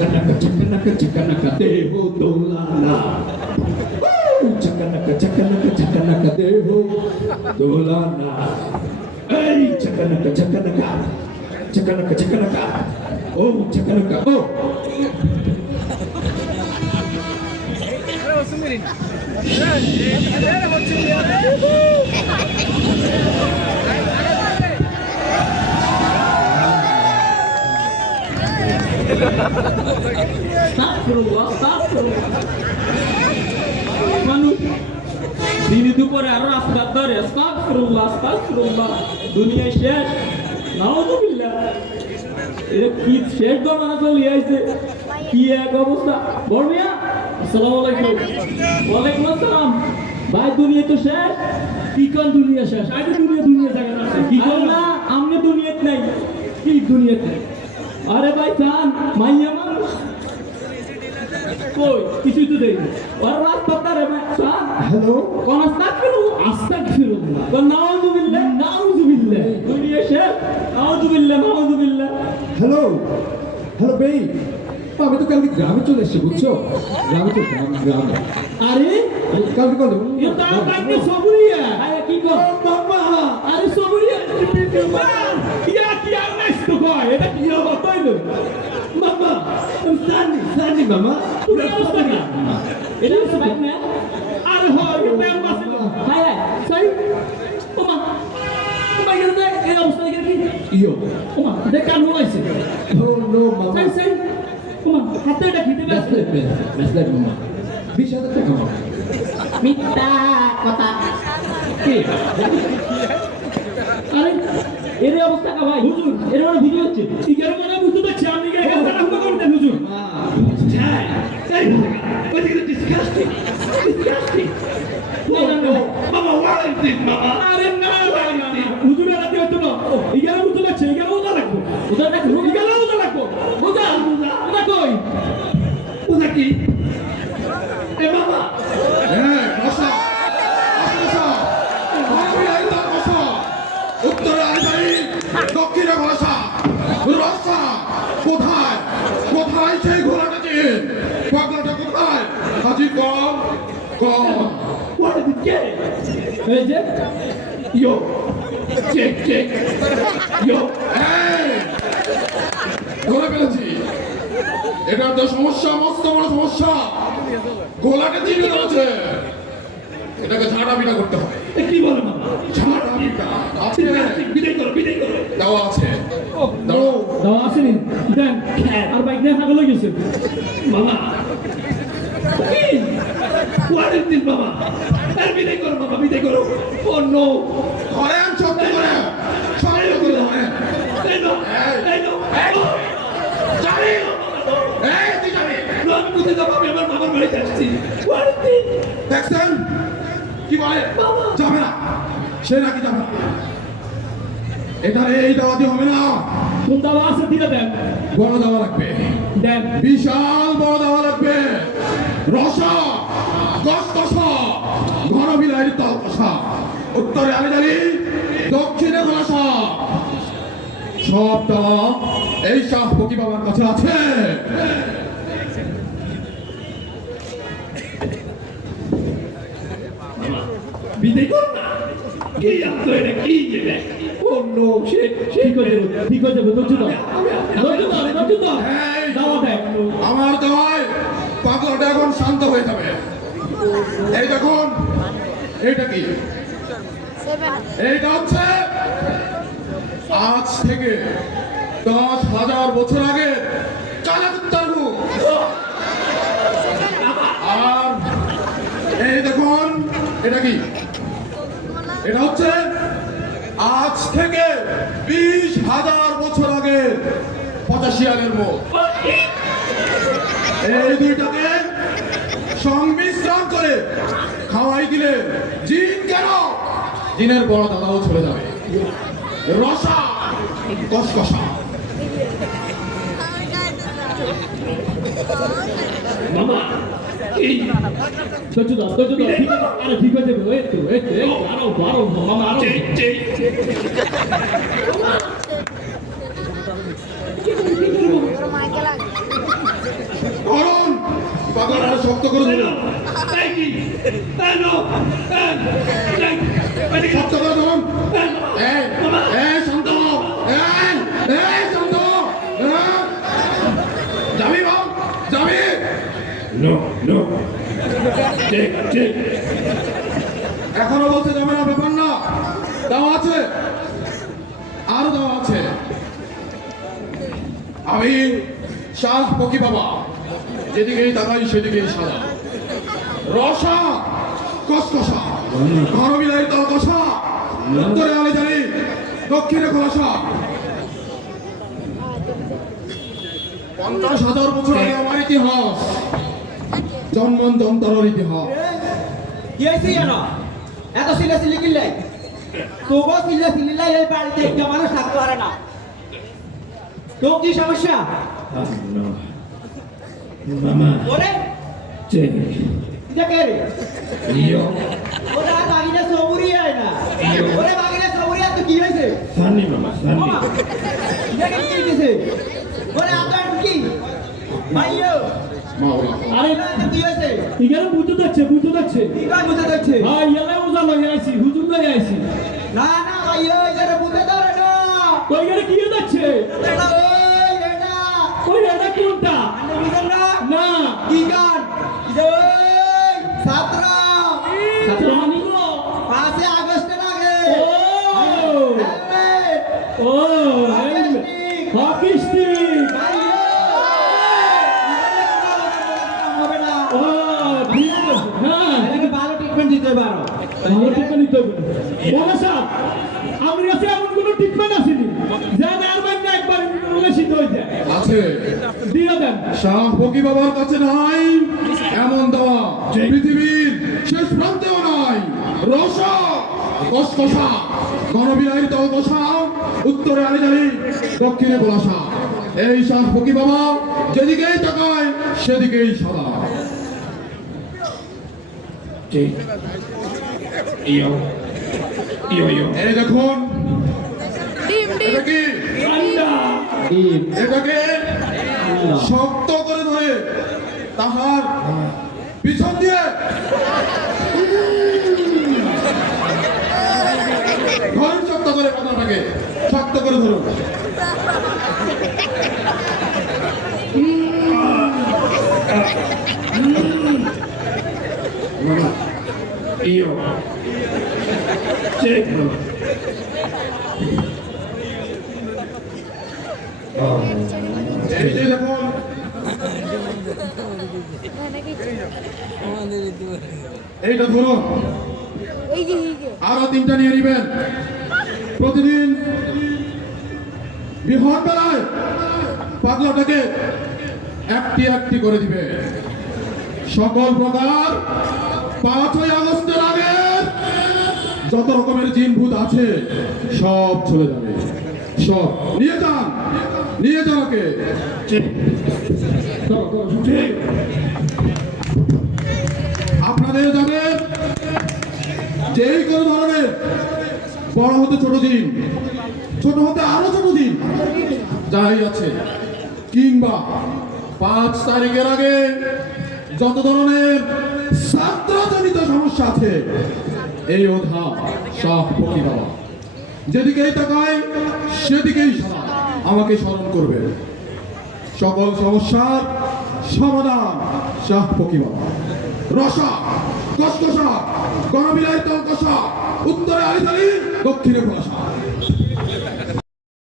chakanaka deho dolana. Chakanaka deho dolana. Hey, chakanaka. Oh, chakanaka. Oh. মানুষ দিনে দুপুরে আরো রাস্তার ধরে আস্তাগফিরুল্লাহ দুনিয়ায় শেষ নাউযুবিল্লাহ কি শেষ জমানা চলে আইছে কি এক অবস্থা বড় মিয়া আসসালামু আলাইকুম ওয়ালাইকুম আসসালাম ভাই দুনিয়া তো শেষ কি কোন দুনিয়া শেষ আগে দুনিয়া জায়গা আছে কি কোন না আমনে দুনিয়াত নাই কি দুনিয়াত নাই আরে ভাই জান মাইয়া মানুষ কই কিছুই তো দেই আর রাস্তা ধরে জান Hello. কোন আস্তাগফিরুল্লাহ কোন নাউযুবিল্লাহ দুনিয়া শেষ নাউযুবিল্লাহ Hello. Hello, babe. আমি তো কালকে গ্রামে চলে এসেছি বুঝছো গ্রামে আরে কালকে কল দেবো ये तो आपके सबुरिया अरे की को बाबा अरे सबुरिया क्या ना इसको को এটা কি হবে তাইলো বাবা সানি মামা তুমি অবস্থা কি এটা সবাই না আরে হয় এটা বাসে হাই সরি ওমা গেলে এই অবস্থা কি ইয়ো ওমা এটা কান হইছে নো মামা সরি ওমা হাতে এটা খেতে মেসলেট মামা 20,000 টাকা মামা মিথ্যা কথা কি আরে এর অবস্থা কা ভাই হুজুর এর মানে ভিডিও হচ্ছে ঠিক এর মানে বুঝতে পারছি আমি কি এখানে রাখবো করতে হুজুর হ্যাঁ এই ওই দিকে ডিসকাস্টিং নো মামা ওয়ারেন্ট দিস মামা আরে না হুজুর এর রাতে হতো না এখানে বুঝতে পারছি এখানে ওটা রাখবো এখানে ওটা রাখবো ওটা কই ওটা কি এ মামা উত্তরে আলিবাড়ি দক্ষিণে ভাষা রসা কোথায় সেই ঘোড়াটা চিন পাগলাটা কোথায় হাজি কম What did you get? Hey, Jeff. Yo. Check. Yo. ধরে ফেলেছি এটা তো সমস্যা মস্ত বড় সমস্যা গোলাটা চিনে রয়েছে এটাকে ঝাড়াবিটা করতে হবে কি বলে মামা ঝাড়াবিটা আছে বিদায় করো দেওয়া আছে দাও আসেনি দেন আর বাইক নিয়ে হাগল গেছে মামা What is this মামা আর বিদায় করো ও নো ঘরে আন শক্তি করে শক্তি করে ধরে এই নো যাবি তুই যাবি আমি কোথায় যাবো আমি আমার মামার বাড়িতে আসছি What is this? দেখছেন কি বলে যাবে না সে নাকি যাবে না এটা এই দাওয়া দিয়ে হবে না কোন দাওয়া আছে দিলে দেন বড় দাওয়া লাগবে দেন বিশাল বড় দাওয়া লাগবে রসা গসকসা ঘন বিলাইয়ের তল কষা উত্তরে আলিদারি দক্ষিণে ভাষা সব দাওয়া এই শাহ ফকি বাবার কাছে আছে বিদায় কর না কি আসতো এটা কি যেটা ও নো ঠিক হয়ে যাবে ধৈর্য দাও দাওয়া দেয় আমার দেওয়ায় পাগলাটা এখন শান্ত হয়ে যাবে এই দেখুন এইটা কি এইটা হচ্ছে আজ থেকে 10,000 বছর আগে কালাকুত্তার মুখ আর এই দেখুন এটা কি এটা হচ্ছে আজ থেকে 20,000 বছর আগে 85 মুখ এই দুইটাকে সংমিশ্রণ করে খাওয়াই দিলে জিন কেন জিনের বড় দাদাও চলে যাবে রসা কসকসা মামা এই ধৈর্য দাও আরে ঠিক হয়ে যাবে একটু আরো মামা আরো শব্দ করে ধরুন। এই, এই, শান্ত হও। এই, এই, শান্ত হও। যাবি বাপ, যাবি? এখনো বলছে যাবে না, ব্যাপার না। দাও আছে, আরো দেওয়া আছে। আমি শাহ ফকি বাবা, যেদিকেই তাকাই সেদিকেই সাদা। রসা কসকসা, ঘর বিলাই তল কষা, উত্তরে আলে জানি, দক্ষিণে খোলাসা। 50,000 বছর আগে আমার ইতিহাস, জন্মন যন্ত্রের ইতিহাস। কি হয়েছে জানো? এত সিলে কিনলাই তবুও সিলাই এই বাড়িতে একটা মানুষ থাকতে পারে না। তো কি সমস্যা? ওরে এটা কে রে? ওরে আর বাগিনা সবুরি আয় না। ওরে বাগিনা সবুরি আর তো কি হয়েছে? মামা, এটা কি হয়েছে? ওরে আপনার কি ভাইও মাওলা আরে এটা কি হয়েছে? এখানে বুঝতে যাচ্ছে কি কাজ বুঝতে পারছে? ভাই এলাই উজা লগে আইছি হুজুর লগে আইছি না না ভাইও এটা বুঝতে পারে না। ওইখানে কি যাচ্ছে এটা ওই এটা ওই এটা কোনটা আনে বুঝেন না? না কি গান? যে ওই ছাত্র ছাত্র মানিগো 5 আগস্টের আগে ও হেলমেট ও হকি স্টিক হবে না। ও ঠিক আছে হ্যাঁ এটাকে ভালো ট্রিটমেন্ট দিতে পারো। ভালো ট্রিটমেন্ট নিতে হবে বলো স্যার আমার কাছে এমন কোনো ট্রিটমেন্ট আসেনি যা আর বাইরে একবার রোগে সিদ্ধ হয়ে যায় আছে। দিয়ে দেন শাহ ফকি বাবার কাছে নাই এমন দেওয়া, পৃথিবীর শেষ প্রান্তেও নাই। রসা কসকসা, গণবিলাইয়ের তল কষা, উত্তরে আলে জানি, দক্ষিণে খোলাসা। এই শাহ ফকি বাবা যেদিকেই তাকায় সেদিকেই সাদা। এই দেখুন, এটা কি? আন্ডা এটাকে শক্ত করে ধরে তাহার পিছন দিয়ে ঘর শক্ত করে পাতাটাকে শক্ত করে ধরুন। এই যে দেখুন, এইটা ধরুন, আরো 3টা নিয়ে নিবেন। প্রতিদিন বিহন বেলায় পাগলাটাকে একটি একটি করে দিবে। সকল প্রকার 5ই আগস্টের আগে যত রকমের জিন ভূত আছে সব চলে যাবে। সব নিয়ে যান, নিয়ে যান ওকে। আপনাদের যাবে যেই কোনো ধরনের বড় হতে ছোট জিন, ছোট হতে আরো ছোট জিন যাই আছে, কিংবা 5 তারিখের আগে যত ধরনের ছাত্রজনিত সমস্যা আছে, এই ওধা শাহ ফকি বাবা যেদিকেই তাকায় সেদিকেই সাদা। আমাকে স্মরণ করবে, সকল সমস্যার সমাধান শাহ ফকি বাবা। রসা কসকসা, গণবিলাইয়ের তল কষা, উত্তরে আলিজালি, দক্ষিণে খোলাসা।